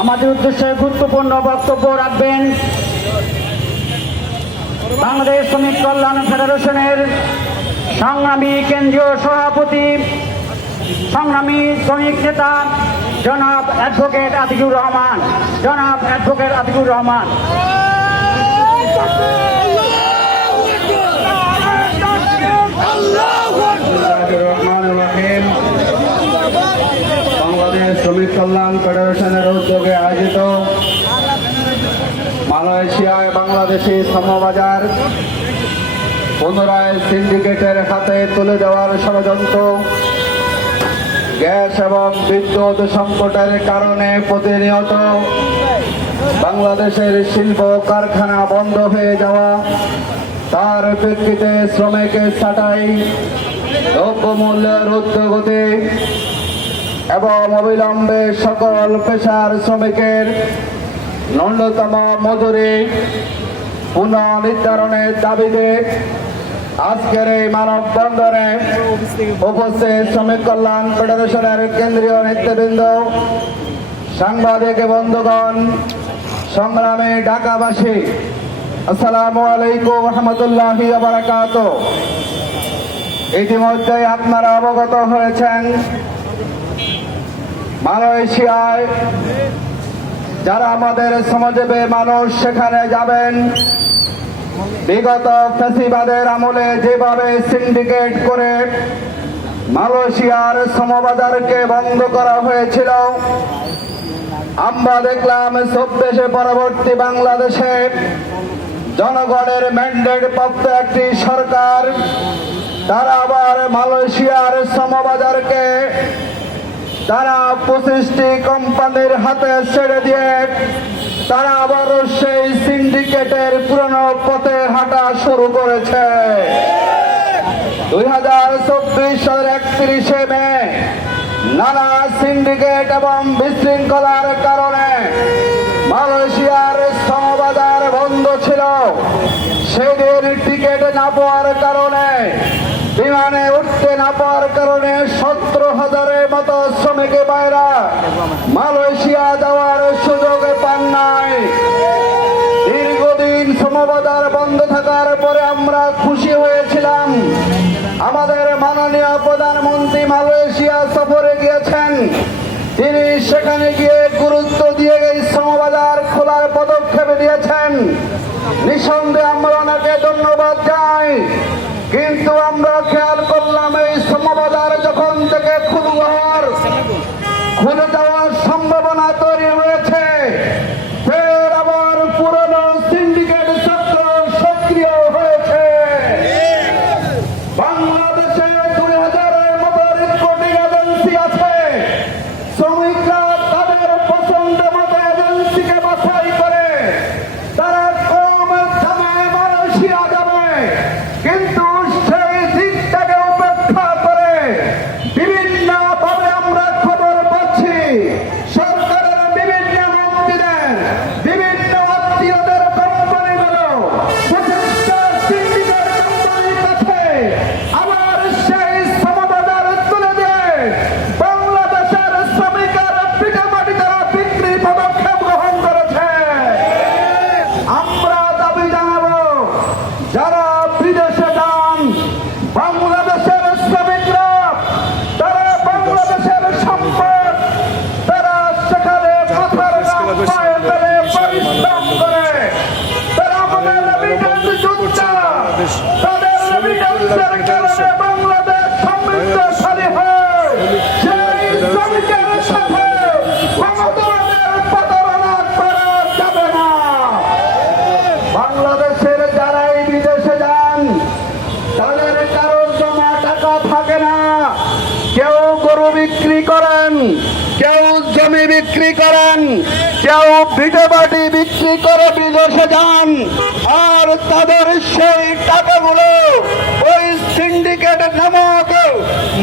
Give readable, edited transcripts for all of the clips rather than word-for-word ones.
আমাদের উদ্দেশ্যে গুরুত্বপূর্ণ বক্তব্য রাখবেন বাংলাদেশ শ্রমিক কল্যাণ ফেডারেশনের সংগ্রামী কেন্দ্রীয় সভাপতি, সংগ্রামী শ্রমিক নেতা জনাব অ্যাডভোকেট আতিকুর রহমান। বাংলাদেশ শ্রমিক কল্যাণ ফেডারেশনের উদ্যোগে আয়োজিত মালয়েশিয়ায় বাংলাদেশি শ্রমবাজার পুনরায় সিন্ডিকেটের হাতে তুলে দেওয়ার ষড়যন্ত্র, গ্যাস এবং বিদ্যুৎ সংকটের কারণে প্রতিনিয়ত বাংলাদেশের শিল্প কারখানা বন্ধ হয়ে যাওয়া, তার প্রেক্ষিতে শ্রমিকের ছাঁটাই, দ্রব্যমূল্যের ঊর্ধ্বগতি এবং অবিলম্বে সকল পেশার শ্রমিকের ন্যূনতম মজুরি পুনর্নির্ধারণের দাবিতে আজকের এই মানববন্ধনে উপস্থিত শ্রমিক কল্যাণ ফেডারেশনের কেন্দ্রীয় নেতৃবৃন্দ, সাংবাদিক বন্ধুগণ, সংগ্রামী ঢাকাবাসী, আসসালামু আলাইকুম রহমতুল্লাহি ওয়া বারাকাতুহু। ইতিমধ্যে আপনারা অবগত হয়েছেন মালয়েশিয়ায় যারা আমাদের শ্রমজীবী মানুষ সেখানে যাবেন, বিগত ফ্যাসিবাদের আমলে যেভাবে সিন্ডিকেট করে মালয়েশিয়ার শ্রমবাজারকে বন্ধ করা হয়েছিল, আমরা দেখলাম ২৪ পরবর্তী বাংলাদেশে জনগণের ম্যান্ডেট প্রাপ্ত একটি সরকার তারা আবার মালয়েশিয়ার শ্রমবাজারকে তারা ২৫টি কোম্পানির হাতে ছেড়ে দিয়ে তারা আবারও সেই সিন্ডিকেটের পুরনো পথে হাঁটা শুরু করেছে। ২০২৪ সালের ৩১ মে নানা সিন্ডিকেট এবং বিশৃঙ্খলার কারণে মালয়েশিয়ার শ্রমবাজার বন্ধ ছিল। সেদিন টিকিট না পাওয়ার কারণে, বিমানে উঠতে না পাওয়ার কারণে ১৭,০০০-এর মতো শ্রমিক ভাইরা মালয়েশিয়া যাওয়ার সুযোগ পান নাই। দীর্ঘদিন শ্রমবাজার বন্ধ থাকার পরে আমরা খুশি হয়েছিলাম আমাদের মাননীয় প্রধানমন্ত্রী মালয়েশিয়া সফরে গিয়েছেন। তিনি সেখানে গিয়ে গুরুত্ব দিয়ে এই শ্রমবাজার খোলার পদক্ষেপ নিয়েছেন। নিঃসন্দেহে আমরা ওনাকে ধন্যবাদ জানাই। কিন্তু আমরা খেয়াল করলাম এই শ্রমবাজার যখন থেকে খুলে যাওয়ার সম্ভাবনা তৈরি হয়েছে, ফের আবার পুরনো সিন্ডিকেট চক্র সক্রিয় হয়েছে। বাংলাদেশে ২০০০-এর মতো রিক্রুটিং এজেন্সি আছে। শ্রমিকরা তাদের পছন্দ মতো এজেন্সিকে বাছাই করে তারা কম দামে মালয়েশিয়া যাবে, কিন্তু সেই দিকটাকে উপেক্ষা করে বিভিন্ন ভাবে আমরা খবর পাচ্ছি সরকারের বিভিন্ন মন্ত্রীদের, বিভিন্ন আত্মীয়দের কোম্পানিগুলো প্রতিষ্ঠা সিন্ডিকেট কোম্পানির কাছে আবার সেই শ্রমবাজার তুলে দিয়ে বাংলাদেশের শ্রমিকের পিঠামাটি তারা বিক্রি পদক্ষেপ গ্রহণ করেছে। আমরা দাবি জানাবো, যারা বিদেশে যান বাংলাদেশের শ্রমিকরা, তারা বাংলাদেশের সম্পদ, তারা সেখানে মাথার ঘাম পায়ে ফেলে পরিশ্রম করে, তারা আমাদের রেমিটেন্স যোদ্ধা, তাদের রেমিটেন্সের কারণে বাংলাদেশ সমৃদ্ধশালী হয়। সেই শ্রমিকের সাথে কোনো ধরনের প্রতারণা করা যাবে না। বাংলাদেশের যারাই বিদেশে যান তাদের কারোর জমা টাকা থাকে না। কেউ গরু বিক্রি করেন, কেউ জমি বিক্রি করেন, কেউ ভিটেবাটি বিক্রি করে বিদেশে যান, আর তাদের সেই টাকাগুলো ওই সিন্ডিকেট নামক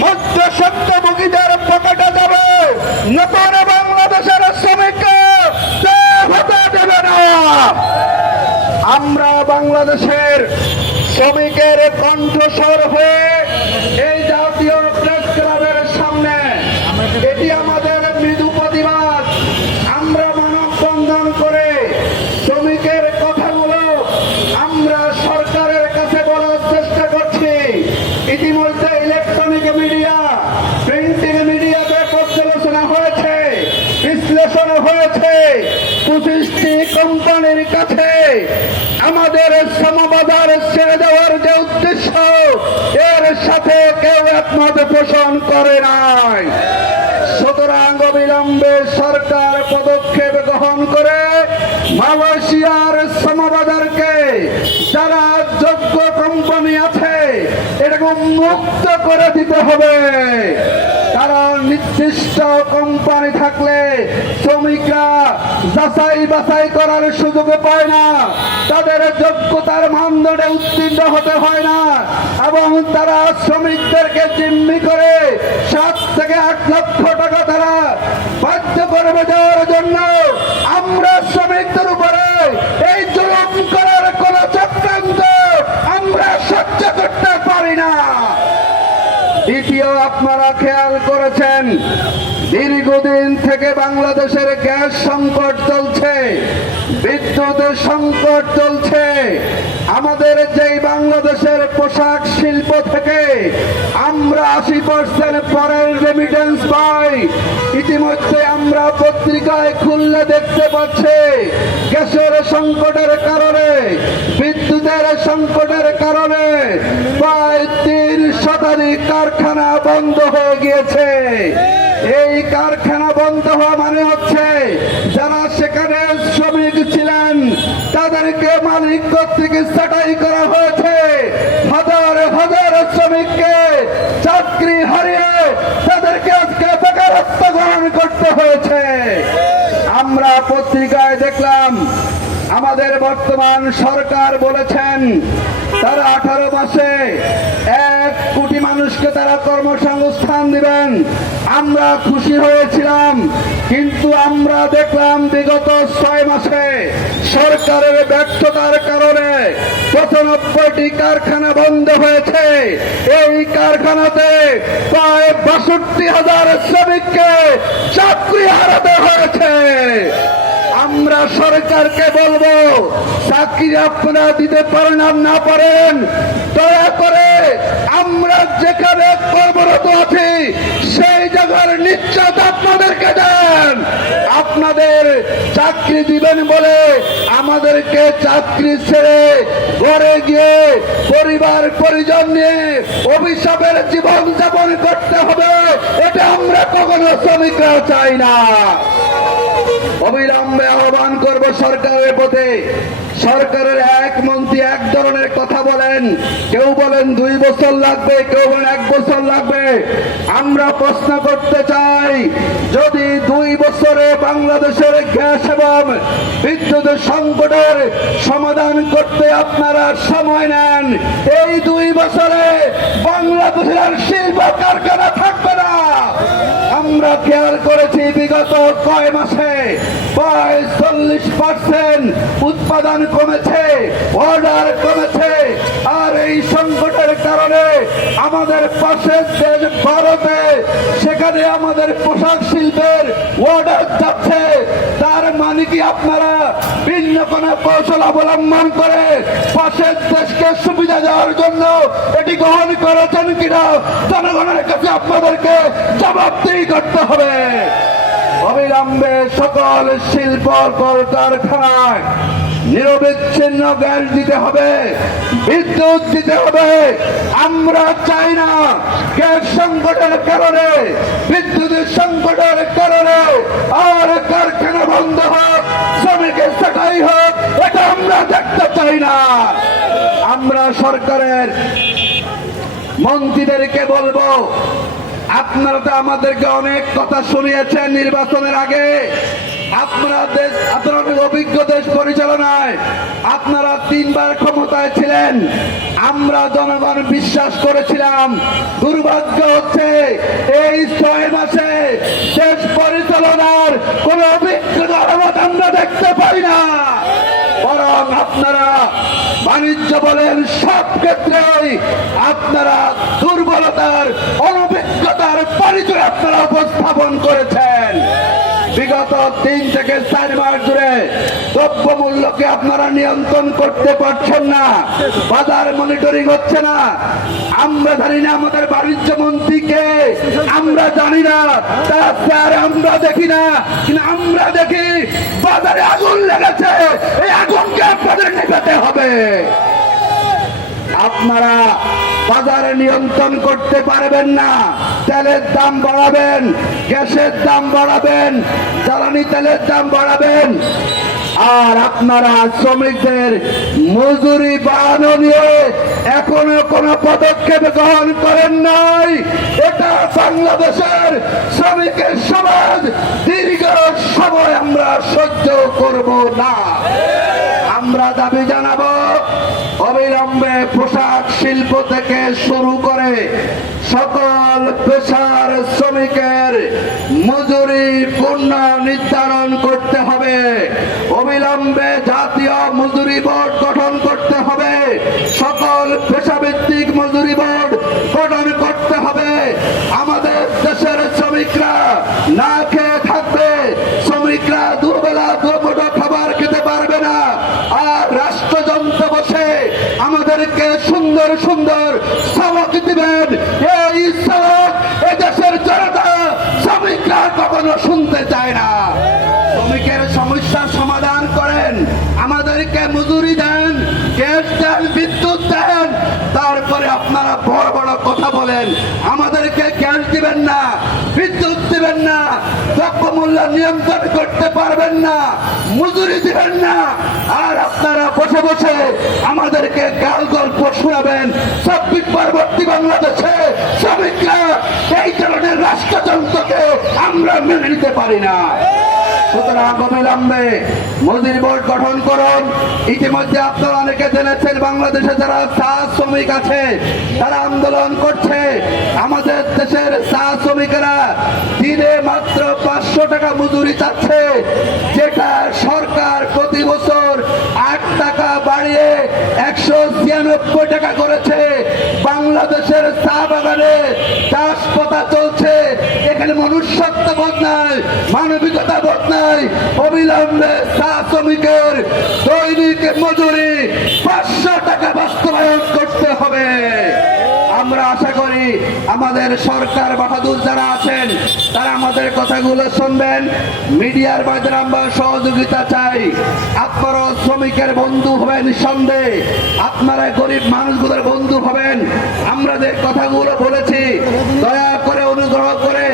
মধ্যস্বত্বভোগীদের পকেটে যাবে। নতুন বাংলাদেশের শ্রমিককে হতে দেবে না। আমরা বাংলাদেশের শ্রমিকের কণ্ঠস্বর হয়ে এই জাতীয় প্রেস ক্লাবের সামনে এটি আমাদের মৃদু প্রতিবাদ। আমরা বিশ্লেষণ হয়েছে 25টি কোম্পানির কাছে আমাদের শ্রমবাজার ছেড়ে দেওয়ার যে উদ্দেশ্য, এর সাথে কেউ একমত পোষণ করে নাই। সুতরাং অবিলম্বে সরকার পদক্ষেপ গ্রহণ করে মালয়েশিয়ার শ্রমবাজারকে যারা যোগ্য কোম্পানি আছে এরকম মুক্ত করে দিতে হবে। কারণ নির্দিষ্ট কোম্পানি থাকলে শ্রমিকরা যাচাই বাছাই করার সুযোগ পায় না, তাদের যোগ্যতার মানদণ্ডে উত্তীর্ণ হতে হয় না, এবং তারা শ্রমিকদেরকে জিম্মি করে 7 থেকে 8 লক্ষ টাকা তারা বাধ্য করবে দেওয়ার জন্য। আমরা শ্রমিকদের উপরে এই জুলুম করার কোন চক্রান্ত আমরা সহ্য করতে পারি না। দ্বিতীয়, আপনারা খেয়াল করেছেন দীর্ঘদিন থেকে বাংলাদেশের গ্যাস সংকট চলছে, বিদ্যুতের সংকট চলছে। আমাদের যেই বাংলাদেশের পোশাক শিল্প থেকে আমরা 80% পরের রেমিটেন্স পাই, ইতিমধ্যে আমরা পত্রিকায় খুললে দেখতে পাচ্ছি গ্যাসের সংকটের কারণে, বিদ্যুতের সংকটের কারণে প্রায় 3 শতাধিক কারখানা বন্ধ হয়ে গিয়েছে। এই কারখানা বন্ধ হওয়া মানে হচ্ছে যারা সেখানে শ্রমিক ছিলেন তাদেরকে মালিক কর্তৃক ছাঁটাই করা হয়েছে। হাজার হাজার শ্রমিককে চাকরি হারিয়ে তাদেরকে আজকে বেকারত্ব গ্রহণ করতে হয়েছে। আমরা পত্রিকায় দেখলাম আমাদের বর্তমান সরকার বলেছেন তারা 18 মাসে 1 কোটি মানুষকে তারা কর্মসংস্থান দিবেন। আমরা খুশি হয়েছিলাম, কিন্তু আমরা দেখলাম বিগত 6 মাসে সরকারের ব্যর্থতার কারণে 95টি কারখানা বন্ধ হয়েছে। এই কারখানাতে প্রায় 62,000 শ্রমিককে চাকরি হারাতে হয়েছে। আমরা সরকারকে বলবো, চাকরি আপনারা দিতে পারেন আর না পারেন, দয়া করে আমরা যেখানে কর্মরত আছি সেই জায়গার নিশ্চয়তা আপনাদেরকে দেন। আপনাদের চাকরি দিবেন বলে আমাদেরকে চাকরি ছেড়ে ঘরে গিয়ে পরিবার পরিজন নিয়ে অভিশাপের জীবন যাপন করতে হবে, এটা আমরা কখনো শ্রমিকরা চাই না। অবিলম্বে আহ্বান করব সরকারের প্রতি। সরকারের এক মন্ত্রী এক ধরনের কথা বলেন, কেউ বলেন 2 বছর লাগবে, কেউ বলেন 1 বছর লাগবে। আমরা প্রশ্ন করতে চাই, যদি 2 বছরে বাংলাদেশের গ্যাস এবং বিদ্যুতের সংকটের সমাধান করতে আপনারা সময় নেন, এই 2 বছরে বাংলাদেশের শিল্প কারখানা থাকবে না। আমরা খেয়াল করেছি বিগত কয় মাসে প্রায় 40% উৎপাদন কমেছে, অর্ডার কমেছে। আর এই সংকটের কারণে আমাদের পাশের দেশ ভারতে সেখানে আমাদের পোশাক শিল্পের অর্ডার যাচ্ছে। তার মানে কি আপনারা ভিন্ন কোন কৌশল অবলম্বন করে পাশের দেশকে সুবিধা দেওয়ার জন্য এটি গ্রহণ করেছেন কিনা জনগণের কাছে আপনাদেরকে জবাবদিহি করতে হবে। অবিলম্বে সকল শিল্প কলকারখানায় নিরবিচ্ছিন্ন গ্যাস দিতে হবে, বিদ্যুৎ দিতে হবে। আমরা চাই না গ্যাস সংকটের কারণে, বিদ্যুতের সংকটের কারণে আর কারখানা বন্ধ হোক, শ্রমিকের ছাঁটাই হোক, এটা আমরা দেখতে চাই না। আমরা সরকারের মন্ত্রীদেরকে বলবো, আপনারা তো আমাদেরকে অনেক কথা শুনিয়েছেন নির্বাচনের আগে। আপনারা অনেক অভিজ্ঞ দেশ পরিচালনায় আপনারা 3 বার ক্ষমতায় ছিলেন। আমরা জনগণ বিশ্বাস করেছিলাম। দুর্ভাগ্য হচ্ছে এই 6 মাসে দেশ পরিচালনার কোন অভিজ্ঞতা আমরা দেখতে পাই না। বরং আপনারা বাণিজ্য বলেন সব ক্ষেত্রেই আপনারা দুর্বলতার, অনভিজ্ঞতার পরিচয় আপনারা উপস্থাপন করেছেন। বিগত 3 থেকে 4 মাস ধরে দ্রব্যমূল্যকে আপনারা নিয়ন্ত্রণ করতে পারছেন না, বাজার মনিটরিং হচ্ছে না। আমরা জানি না আমাদের বাণিজ্য মন্ত্রীকে, আমরা জানি না তার স্যার, আমরা দেখি না, কিন্তু আমরা দেখি বাজারে আগুন লেগেছে, এই আগুনকে আপনাদের নেভাতে হবে। আপনারা বাজারে নিয়ন্ত্রণ করতে পারবেন না, তেলের দাম বাড়াবেন, গ্যাসের দাম বাড়াবেন, জ্বালানি তেলের দাম বাড়াবেন, আর আপনারা শ্রমিকদের মজুরি বাড়ানো নিয়ে এখনো কোনো পদক্ষেপ গ্রহণ করেন নাই। এটা বাংলাদেশের শ্রমিকের সমাজ দীর্ঘ সময় আমরা সহ্য করব না। আমরা দাবি জানাবো অবিলম্বে পোশাক শিল্প থেকে শুরু করে সকল পেশার শ্রমিকের মজুরি পূর্ণ নির্ধারণ করতে হবে। অবিলম্বে জাতীয় মজুরি বোর্ড গঠন করতে হবে, সকল পেশাভিত্তিক মজুরি বোর্ড গঠন করতে হবে। আমাদের দেশের শ্রমিকরা না খেয়ে থাকবে, শ্রমিকরা দুবেলা দুমুঠো খাবার খেতে পারবে না, আর রাষ্ট্রযন্ত্র বসে আমাদেরকে সুন্দর সুন্দর সবক দিবেন। এই সবক এদেশের জনতা শ্রমিকরা কখনো শুনতে চায় না। শ্রমিকের সমস্যার সমাধান করেন, আমাদেরকে মজুরি দেন, গ্যাস দেন, বিদ্যুৎ দেন, তারপরে আপনারা বড় বড় কথা বলেন আমাদেরকে গ্যাস দিবেন না, বিদ্যুৎ দিবেন না, দ্রব্যমূল্য নিয়ন্ত্রণ করতে পারবেন না, মজুরি দিবেন না, আর আপনারা বসে বসে আমাদেরকে গাল গল্প শোনাবেন। 26 পরবর্তী বাংলাদেশে শ্রমিকরা এই ধরনের রাষ্ট্রযন্ত্রকে আমরা মেনে নিতে পারি না। সুতরাং অবিলম্বে মজুরি বোর্ড গঠন করুন। ইতিমধ্যে আপনারা অনেকে জেনেছেন বাংলাদেশে যারা চা শ্রমিক আছে তারা আন্দোলন করছে। আমাদের দেশের চা শ্রমিকেরা দিনে মাত্র 500 টাকা মজুরি চাচ্ছে, যেটা সরকার প্রতি বছর 8 টাকা বাড়িয়ে 196 টাকা করেছে। বাংলাদেশের চা বাগানে চাষ পাতা চলছে, এখানে মনুষ্যত্ব বোধ নাই, মানবিকতা বোধ নাই। অবিলম্বে চা শ্রমিকের দৈনিক মজুরি 500 টাকা বাস্তবায়ন করতে হবে। আমরা আশা করি আমাদের সরকার বাহাদুর যারা আছেন তারা আমাদের কথাগুলো শুনবেন। মিডিয়ার মাধ্যমে আমরা সহযোগিতা চাই। আপনারা শ্রমিকের বন্ধু হবেন নিঃসন্দেহে, আপনারা গরিব মানুষগুলোর বন্ধু হবেন। আমরা যে কথাগুলো বলেছি দয়া করে অনুগ্রহ করে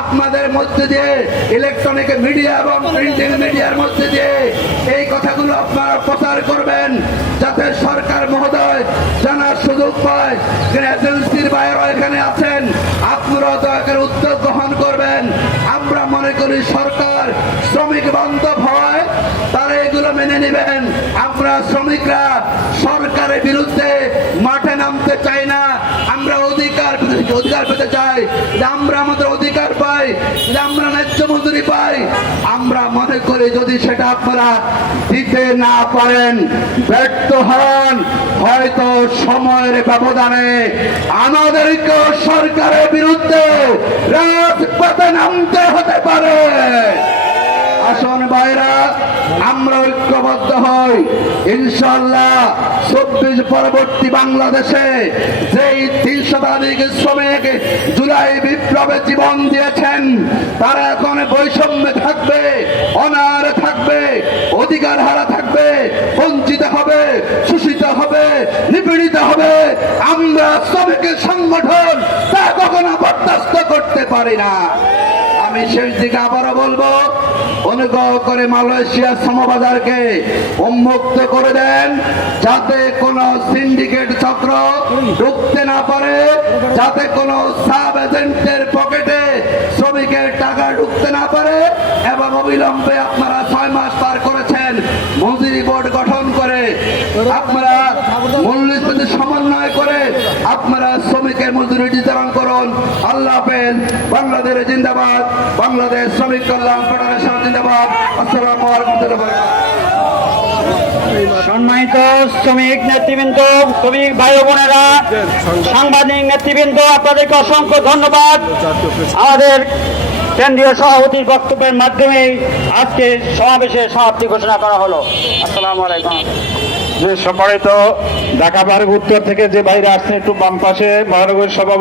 আপনাদের মধ্যে দিয়ে ইলেকট্রনিক মিডিয়া এবং প্রিন্টিং মিডিয়ার মধ্যে দিয়ে এই কথাগুলো আপনারা প্রচার করবেন, যাতে সরকার মহোদয় জানার সুযোগ পায়। এজেন্সির বাইরে এখানে আছেন, আপনারা দয়া করে উদ্যোগ গ্রহণ করবেন। আমরা মনে করি সরকার শ্রমিক বান্ধব হয়, তারা এগুলো মেনে নেবেন। আমরা শ্রমিকরা সরকারের বিরুদ্ধে মাঠে নামতে চাই না। আমরা অধিকার পেতে চাই, যে আমরা আমাদের অধিকার পাই, যে আমরা ন্যায্য মজুরি পাই। আমরা মনে করি যদি সেটা আপনারা দিতে না পারেন, ব্যর্থ হন, হয়তো সময়ের ব্যবধানে আমাদেরকে সরকারের বিরুদ্ধে রাজপথে নামতে হতে পারে। আসুন ভাইরা, আমরা ঐক্যবদ্ধ হই। ইনশাআল্লাহ 24 পরবর্তী বাংলাদেশে যেই 3 শতাধিক শ্রমিক জুলাই বিপ্লবে জীবন দিয়েছেন তারা এখন বৈষম্যে থাকবে, অনার থাকবে, অধিকার হারা থাকবে, বঞ্চিত হবে, শোষিত হবে, নিপীড়িত হবে। আমরা শ্রমিকের সংগঠন তা কখনো বরদাস্ত করতে পারি না। আমি শেষ দিকে আবারও বলবো, অনুগ্রহ করে মালয়েশিয়া শ্রমবাজারকে উন্মুক্ত করে দেন, যাতে কোনো সিন্ডিকেট চক্র ঢুকতে না পারে, যাতে কোনো সাব এজেন্টের পকেটে শ্রমিকের টাকা ঢুকতে না পারে। এবং অবিলম্বে আপনারা 6 মাস পার করেছেন, মজুরি বোর্ড গঠন করে আপনারা মূল্যস্ফীতি সমন্বয় করে আপনারা শ্রমিকের মজুরি নির্ধারণ করুন। আল্লাহ হাফেজ। বাংলাদেশ জিন্দাবাদ, বাংলাদেশ শ্রমিক কল্যাণ ফেডারেশন জিন্দাবাদ। আসসালামু আলাইকুম। সম্মানিত শ্রমিক নেতৃবৃন্দ, শ্রমিক ভাই বোনেরা, সাংবাদিক নেতৃবৃন্দ, আপনাদেরকে অসংখ্য ধন্যবাদ। আমাদের কেন্দ্রীয় সভাপতির বক্তব্যের মাধ্যমে আজকে সমাবেশের সমাপ্তি ঘোষণা করা হলো। আসসালামু আলাইকুম। যে সম্মানিত ঢাকা মহানগর উত্তর থেকে যে বাইরে আসছেন একটু বাম পাশে মহানগর সভাপতি